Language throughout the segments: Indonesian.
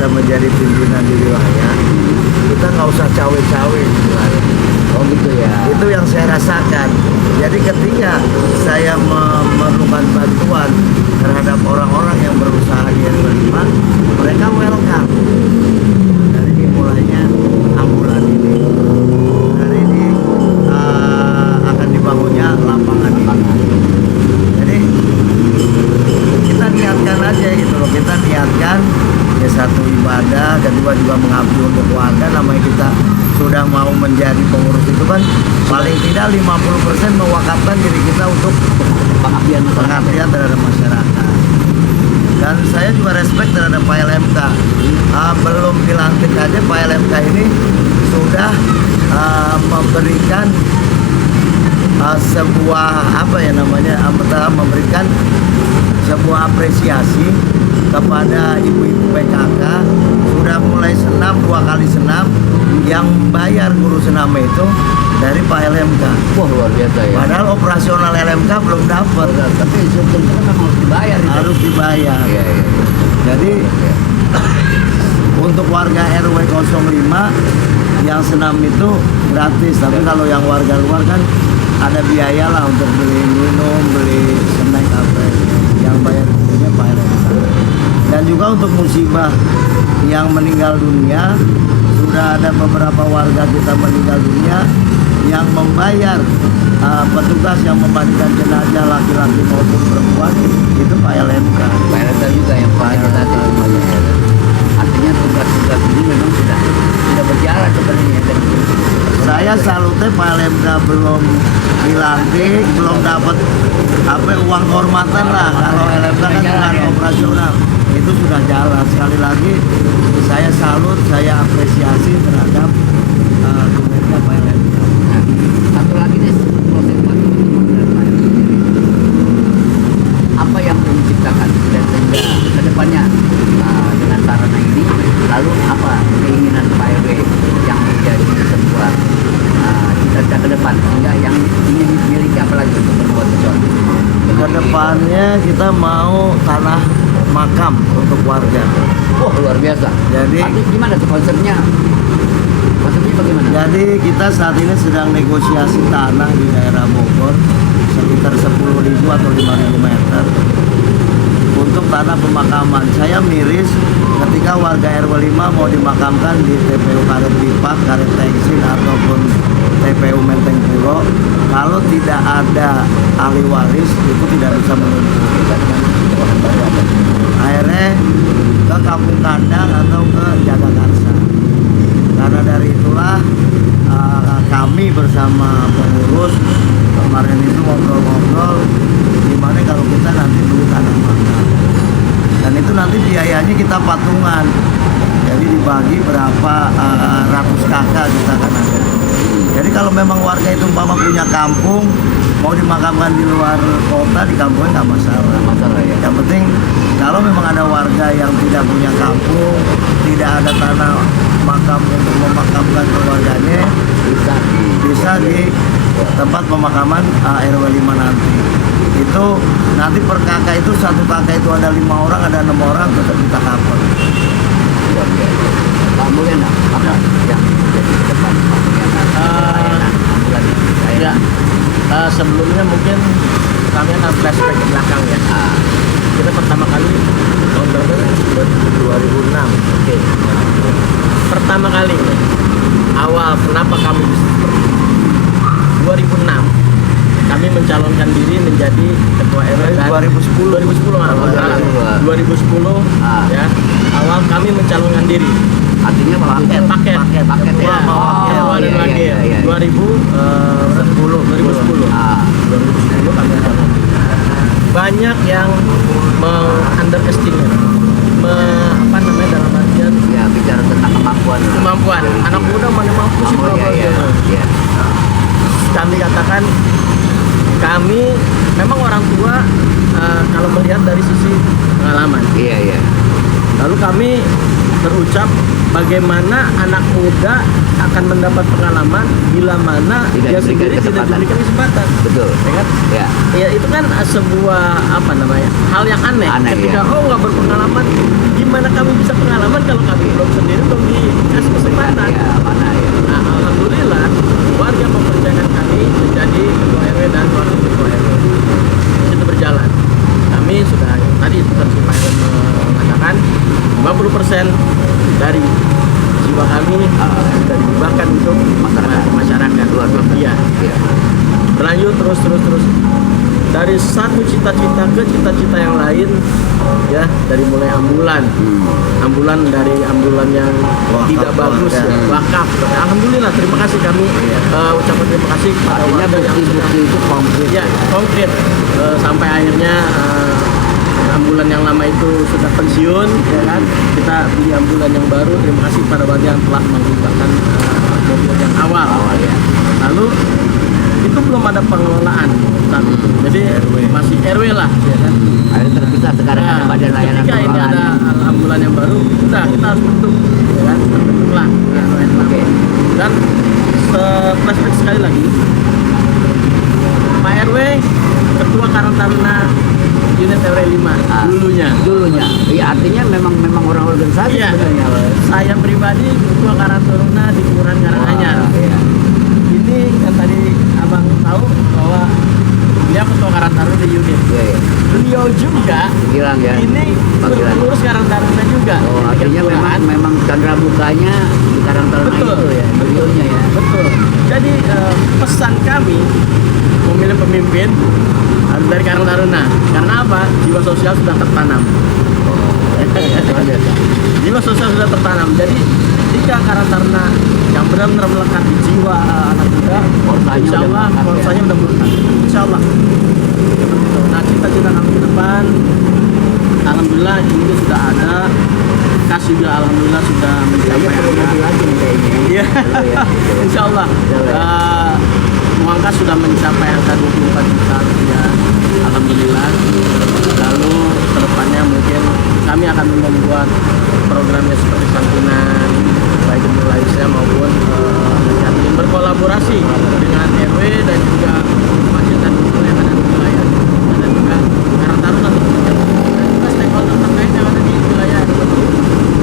kita menjadi pimpinan di wilayah, kita nggak usah cawe-cawe di wilayah. Oh gitu ya. Itu yang saya rasakan. Jadi ketika saya memerlukan bantuan terhadap orang-orang yang berusaha di RW 5, mereka welcome. Dari dimulainya ambulan ini, dari ini akan dibangunnya lapangan ini. Jadi kita niatkan aja gitu loh, kita niatkan ya, satu ibadah, kedua juga mengabdi untuk warga. Namanya kita sudah mau menjadi pengurus itu kan paling tidak 50% mewakafkan diri kita untuk pengabdian terhadap masyarakat. Dan saya juga respect terhadap Pak LMK. Belum dilantik aja Pak LMK ini sudah memberikan sebuah apa ya namanya, memberikan sebuah apresiasi kepada ibu-ibu PKK. Sudah mulai senam, 2 kali senam, yang bayar guru senam itu dari Pak LMK. Wah luar biasa ya. Padahal operasional LMK belum dapat. Tapi sebetulnya kan harus dibayar. Harus dibayar. Iya, iya. Jadi untuk warga RW 05 yang senam itu gratis. Tapi kalau yang warga luar kan ada biaya lah untuk beli minum, beli snack apa. Yang bayar gurunya Pak LMK. Dan juga untuk musibah yang meninggal dunia, sudah ada beberapa warga kita meninggal dunia yang membayar petugas yang memandikan jenazah laki-laki maupun perempuan itu Pak LMK. Pak LMK juga yang fasilitasi semuanya. Artinya tugas-tugas ini memang sudah berjalan sebenarnya. Saya salutnya Pak LMK belum dilantik, belum dapat uang kehormatan lah. Kalau LMK kan bukan operasional, itu sudah jalan. Sekali lagi saya salut, saya apresiasi terhadap kinerja Pak LMK. Nah, satu lagi nih, proses teman-teman dan Pak LMK sendiri. Apa yang belum diciptakan dan sehingga kedepannya dengan sarana ini, lalu apa keinginan Pak RW yang menjadi sebuah cita-cita ke depan, sehingga yang ingin dimiliki apa lagi untuk berbuat sesuatu? Kedepannya kita mau tanah makam untuk warga. Wah luar biasa. Jadi gimana tuh konsepnya? Konsepnya bagaimana? Jadi kita saat ini sedang negosiasi tanah di daerah Bogor sekitar 10.000 atau 5.000 meter untuk tanah pemakaman. Saya miris ketika warga RW 5 mau dimakamkan di TPU Karet Pipak, Karet Tengsin ataupun TPU Menteng Pulo. Kalau tidak ada ahli waris itu tidak bisa menuntut. Akhirnya ke Kampung Kandang atau ke Jagakarsa. Karena dari itulah kami bersama pengurus kemarin itu ngobrol-ngobrol gimana kalau kita nanti beli tanah makam. Dan itu nanti biayanya kita patungan. Jadi dibagi berapa ratus kakak kita akan ada. Jadi kalau memang warga itu umpama punya kampung, mau dimakamkan di luar kota, di kampungnya nggak masalah. Ya. Yang penting kalau memang ada warga yang tidak punya kampung, tidak ada tanah makam untuk memakamkan keluarganya, bisa di tempat pemakaman RW 5 nanti. Itu nanti per kakak itu, satu kakak itu ada 5 orang, ada 6 orang, tetap kita cover. Kemudian apa yang jadi ke depan? Ya, sebelumnya mungkin kami akan flashback ke belakang ya. Kita pertama kali tahun berapa? 2006. Oke. Pertama kali awal kenapa kami bisa seperti ini? 2006 kami mencalonkan diri menjadi ketua RW kan? 2010 ya. Awal kami mencalonkan diri. Artinya paket ya. Oh, iya. 2010 kami mencalonkan. Banyak yang underestimate, apa namanya dalam artian ya bicara tentang kemampuan anak muda mana mampu sih iya. Kami katakan kami memang orang tua kalau melihat dari sisi pengalaman. Iya. Lalu kami berucap bagaimana anak muda akan mendapat pengalaman bila mana dia sendiri tidak diberikan kesempatan. Betul. Ya kan? Ya. Ya itu kan sebuah apa namanya hal yang aneh ketika ya. nggak berpengalaman, gimana kami bisa pengalaman kalau kami 50% dari jiwa kami sudah dihibahkan untuk masyarakat. Luar biasa. Iya. Iya. Berlanjut terus dari satu cita-cita ke cita-cita yang lain, ya, dari mulai ambulan dari ambulan yang Wakaf, tidak bagus, ya. wakaf. Alhamdulillah, terima kasih kami ucapkan terima kasih kepada Artinya warga yang sudah bukti-bukti itu konkret. ya konkret. Sampai akhirnya ambulan yang lama itu sudah pensiun, ya kan, kita beli ambulan yang baru. Terima kasih pada warga yang telah menghibahkan mobil yang awal Ya. lalu itu belum ada pengelolaan saat itu, jadi masih RW lah, ya kan. Akhirnya terpisah sekarang ada badan layanan ketika ini ada ambulan yang baru, udah kita harus bentuk, ya kan, terbentuklah RW. Oke. Dan flashback sekali lagi, Pak RW ketua Karang Taruna unit RW 5 dulunya. Iya, artinya memang orang organisasi Iya. sebenarnya. Saya pribadi ketua Karang Taruna di Kelurahan Karanganyar. Iya. Ini yang tadi abang tahu bahwa dia ketua Karang Taruna di unit. Iya, iya. Beliau juga Hilang ya. ini Panggilan. pengurus Karang Taruna juga. Oh, artinya Kelurahan. memang candra mukanya di Karang Taruna Betul. itu ya, beliaunya ya. Betul. Jadi pesan kami memilih pemimpin harus dari Karang Taruna. Karena apa? Jiwa sosial sudah tertanam. Jiwa sosial sudah tertanam. Jadi jika Karang Taruna yang benar-benar melekat di jiwa anak muda, Korsanya insya udah Allah melekat, ya. korsanya udah melekat. Insya Allah. Nah, cita-cita kami ke depan, alhamdulillah ini sudah ada. Kas juga alhamdulillah sudah mencapai Perlu angka. lagi nih kayaknya. Iya, Perlu ya. insya Allah. Uang kas sudah mencapai angka 24 juta rupiah, alhamdulillah. Lalu kedepannya mungkin kami akan membuat programnya seperti santunan, baik itu Malaysia maupun kami berkolaborasi dengan RW dan juga masjid dan muslim yang ada di wilayah dan juga Karang Taruna tentunya dan juga stakeholder terkait yang ada di wilayah itu.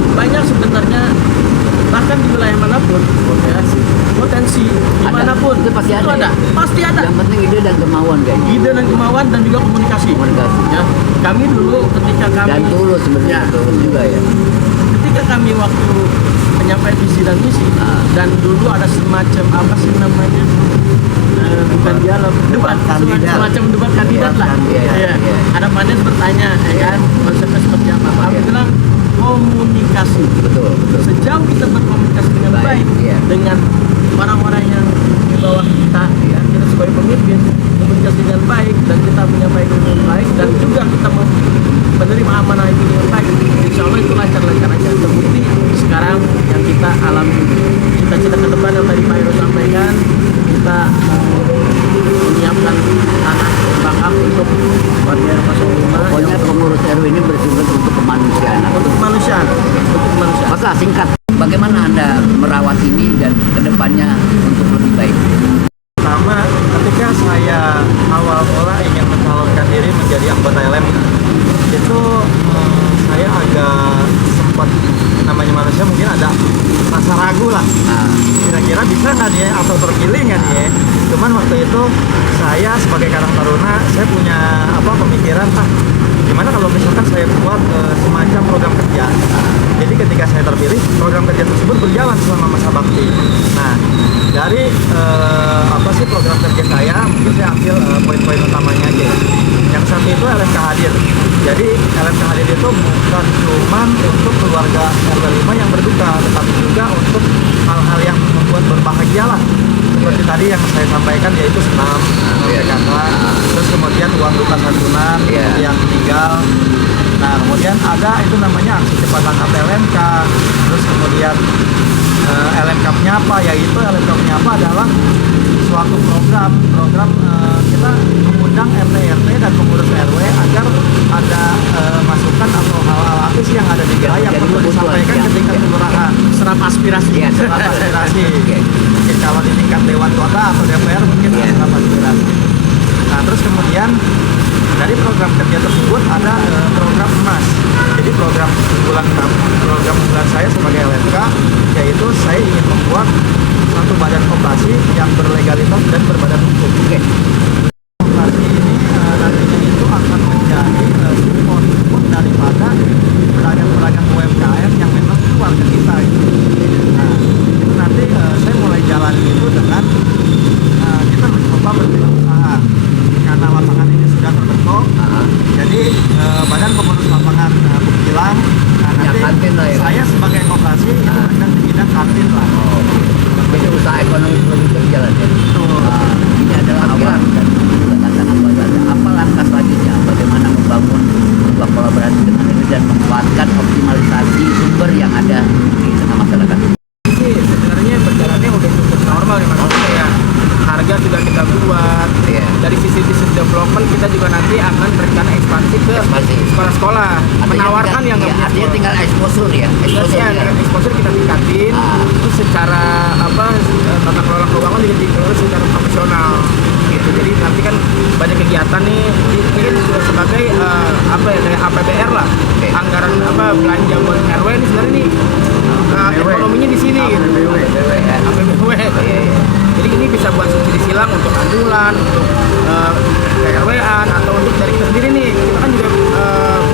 Banyak sebenarnya, bahkan di wilayah manapun ya, potensi dimanapun Itu pasti ada, ya? pasti ada Yang penting ide dan kemauan kayaknya. ide dan kemauan dan juga komunikasi. Ya, kami dulu ketika kami Dan tulus sebenarnya, Ya. tulus juga ya. ketika kami waktu menyampaikan visi dan misi dan dulu ada semacam apa sih namanya, bukan dialog, debat, kandidat. semacam debat kandidat lah. Iya, Ya. iya. Ada panen bertanya, ya kan, konsepnya seperti apa. Kami bilang komunikasi. Betul, betul. Sejauh kita berkomunikasi dengan Baik, baik iya. dengan orang-orang yang di bawah kita, ya, kita sebagai pemimpin komunikasi dengan baik dan kita menyampaikan dengan baik dan juga kita menerima amanah itu dengan baik, insya Allah itu lancar-lancar aja. Terbukti sekarang yang kita alami, cita-cita ke depan yang tadi Pak Heru sampaikan, kita mau menyiapkan tanah bakap untuk warga RW 05 Pokoknya pengurus RW ini bersifat untuk kemanusiaan. untuk kemanusiaan, Maka singkat, bagaimana Anda merawat ini dan kedepannya untuk lebih baik? Pertama, ketika saya awal mula ingin mencalonkan diri menjadi anggota LMK, itu saya agak sempat, namanya manusia mungkin ada rasa ragu lah. Nah, Kira-kira bisa nggak dia atau terpilih nggak dia? Cuman waktu itu saya sebagai Karang Taruna, saya punya pemikiran, gimana kalau misalkan saya buat semacam program kerja. Jadi ketika saya terpilih, program kerja tersebut berjalan selama masa bakti. Nah, dari program kerja saya, mungkin saya ambil poin-poin utamanya aja ya. Yang satu itu LMK hadir. Jadi LMK hadir itu bukan cuma untuk keluarga RW 5 yang berduka, tetapi juga untuk hal-hal yang membuat berbahagia lah. Seperti tadi yang saya sampaikan, yaitu senam, terus kemudian uang duka santunan yang meninggal. Nah, kemudian ada itu namanya aksi cepat tangkap LMK. Terus kemudian LMK Menyapa, yaitu LMK Menyapa adalah suatu program kita mengundang RT dan pengurus RW agar ada masukan atau hal-hal apa sih yang ada di wilayah yang perlu disampaikan ke tingkat kelurahan. serap aspirasi. ya, Serap aspirasi. Mungkin kalau di tingkat Dewan Kota atau DPR mungkin serap aspirasi. Nah, terus kemudian dari program kerja tersebut ada program emas. Jadi program unggulan saya sebagai LMK, yaitu saya ingin membuat satu badan koperasi yang berlegalitas dan berbadan hukum. Koperasi ini nantinya itu akan menjadi support daripada pedagang-pedagang UMKM ya. Saya sebagai koperasi bergerak di bidang kantin lah. Oh, jadi usaha ekonomi produksi berjalan ya. Ini adalah awal dan katakan apa langkah selanjutnya, bagaimana membangun sebuah kolaborasi dengan ini dan menguatkan optimalisasi sumber yang ada di tengah masyarakat. Sih sebenarnya berjalannya udah cukup normal ya Mas. Ya, harga sudah kita buat. Iya. Dari sisi business development kita juga nanti akan berencana ekspansi ke Ekspansi. sekolah-sekolah, menawarkan yang nggak punya artinya sekolah. tinggal exposure ya. Exposure Ya, ya. dengan exposure kita tingkatin, itu secara tata kelola keuangan juga dikelola secara profesional. Gitu. Jadi nanti kan banyak kegiatan nih, ini kan juga sebagai kayak APBR lah, Oke. anggaran belanja buat RW ini sebenarnya nih ekonominya di sini gitu. APBW. Iya, iya. Jadi ini bisa buat subsidi silang untuk ambulan, untuk KRW-an atau untuk dari kita sendiri nih. Kita kan juga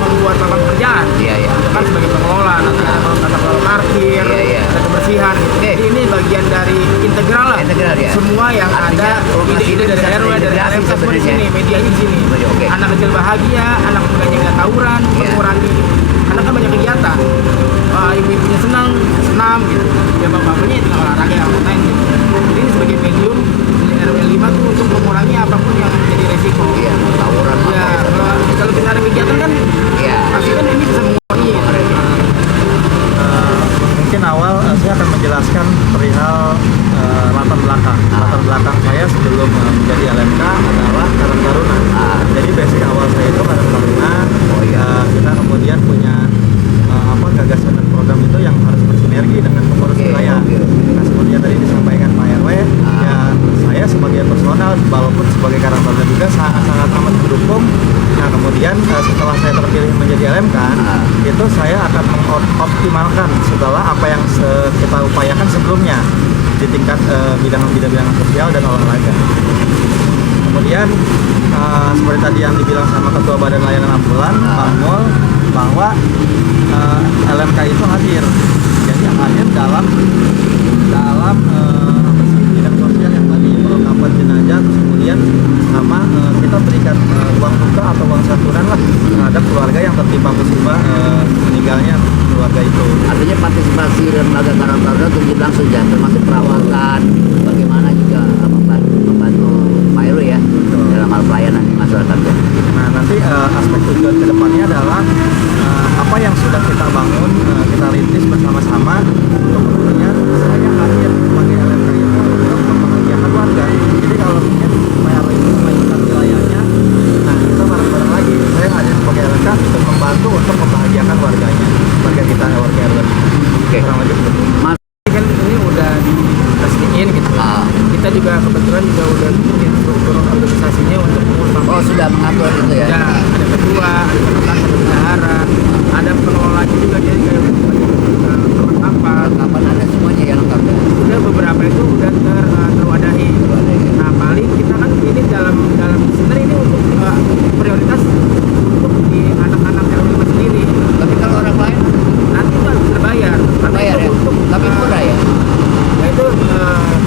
membuat lapangan pekerjaan. Iya, iya. Kita kan sebagai pengelola, nanti ada tata kelola parkir, Iya, iya. ada kebersihan. Gitu. Oke. Jadi ini bagian dari integral lah. Integral, ya. Semua yang Artinya, ada lokasi ide-ide itu dari bisa RW, dari terintegrasi RMK semua di sebenarnya. sini, medianya di sini. Oke. Anak kecil bahagia, anak mudanya nggak tawuran, Iya. mengurangi. Karena kan banyak kegiatan. Ibu-ibunya senang gitu. Ya bapak-bapaknya tinggal olahraga yang lain gitu. Jadi ini sebagai medium di RW 5 tuh untuk mengurangi apapun yang menjadi resiko. Iya, tawuran Ya, kalau kita ada kegiatan kan Iya. pasti kan ini bisa mengurangi. Mungkin awal saya akan menjelaskan perihal latar belakang. Latar belakang saya sebelum menjadi LMK adalah Karang Taruna. Jadi basic awal saya itu Karang Taruna. Kita kemudian punya gagasan dan program itu yang harus bersinergi dengan pengurus wilayah. Nah, seperti yang tadi disampaikan Pak RW, ya saya sebagai personal walaupun sebagai Karang Taruna juga sangat amat mendukung. Nah, kemudian setelah saya terpilih menjadi LMK, itu saya akan mengoptimalkan setelah apa yang kita upayakan sebelumnya di tingkat bidang-bidang sosial dan olahraga. Kemudian seperti tadi yang dibilang sama Ketua Badan Layanan Ambulan, Pak Mul, bahwa LMK itu hadir. Jadi hadir dalam bidang sosial yang tadi perlengkapan jenazah, terus kemudian sama kita berikan uang duka atau uang santunan lah terhadap keluarga yang tertimpa musibah meninggalnya keluarga itu. Artinya partisipasi lembaga Karang Taruna terjun langsung ya, termasuk perawatan, bagaimana juga membantu Pak Heru ya dalam hal pelayanan di masyarakat ya. Nah, nanti aspek tujuan kedepannya adalah apa yang sudah kita bangun, kita rintis bersama-sama untuk kemudian saya hadir sebagai LMK itu untuk membahagiakan warga. Jadi kalau mungkin PR itu melakukan wilayahnya, nah kita bareng-bareng lagi. Saya hadir sebagai LMK untuk membantu untuk membahagiakan warganya, warga kita, warga RW. Oke. Kurang lebih begitu. Mas, Kan ini udah diresmiin gitu. Kita juga kebetulan juga udah bikin struktur organisasinya untuk mengurus. oh sudah mengatur itu ya. Ya, ada ketua, ada sekretaris, ada bendahara, ada pengelola juga, jadi kayak perlengkapan. Kapan ada semuanya yang lengkap ya? Udah beberapa itu udah terwadahi. Nah, paling kita kan ini dalam sebenarnya ini untuk prioritas untuk di anak-anak RW sendiri. Tapi kalau orang lain Nanti itu harus terbayar. Karena bayar itu ya? untuk, Tapi murah ya? Ya itu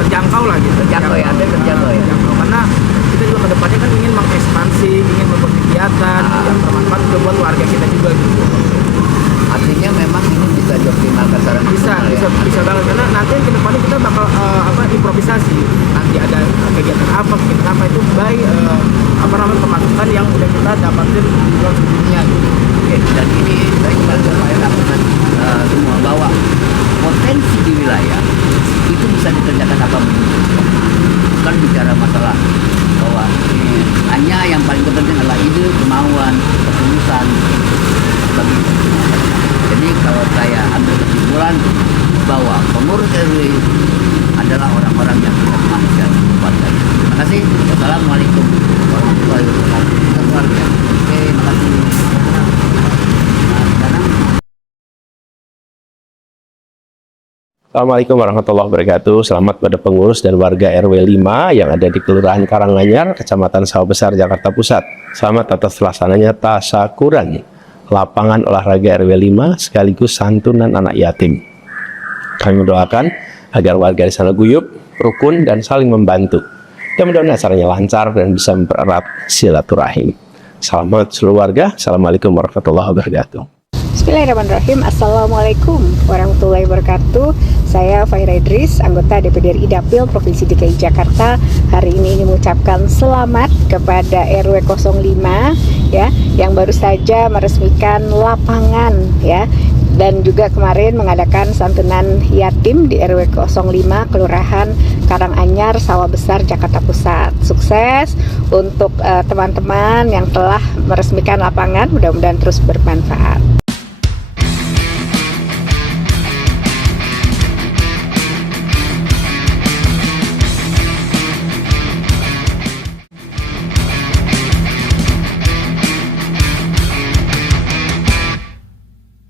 terjangkau lah gitu. Terjangkau ya, ada terjangkau ya? Terjangkau. Karena kita juga kedepannya kan ingin mengekspansi, ingin membuat kegiatan yang bermanfaat juga buat warga kita juga gitu. Artinya memang ini bisa dioptimalkan secara Bisa banget karena nanti kedepannya kita bakal improvisasi. Nanti ada kegiatan apa itu baik pemasukan yang udah kita dapatin di bulan sebelumnya gitu. Oke, dan ini saya kembali ke Pak Heru semua bahwa potensi di wilayah itu bisa dikerjakan apa bukan bicara masalah bahwa hanya yang paling penting adalah ide, kemauan, ketulusan bagi masyarakat. Jadi kalau saya ambil kesimpulan bahwa pengurus RW adalah orang-orang yang punya kemanusiaan warga. Terima kasih. Wassalamualaikum warahmatullahi wabarakatuh. Keluarga. Oke, terima kasih. Nah, sekarang Assalamualaikum warahmatullahi wabarakatuh. Selamat pada pengurus dan warga RW 5 yang ada di Kelurahan Karanganyar, Kecamatan Sawah Besar, Jakarta Pusat. Selamat atas terlaksananya tasyakuran lapangan olahraga RW 5 sekaligus santunan anak yatim. Kami mendoakan agar warga di sana guyup, rukun, dan saling membantu. Dan mudah-mudahan acaranya lancar dan bisa mempererat silaturahim. Selamat seluruh warga. Assalamualaikum warahmatullahi wabarakatuh. Bismillahirrahmanirrahim. Assalamualaikum warahmatullahi wabarakatuh. Saya Faira Idris, anggota DPD RI Dapil Provinsi DKI Jakarta. Hari ini ingin mengucapkan selamat kepada RW 05 ya, yang baru saja meresmikan lapangan ya, dan juga kemarin mengadakan santunan yatim di RW 05 Kelurahan Karanganyar, Sawah Besar, Jakarta Pusat. Sukses untuk teman-teman yang telah meresmikan lapangan, mudah-mudahan terus bermanfaat.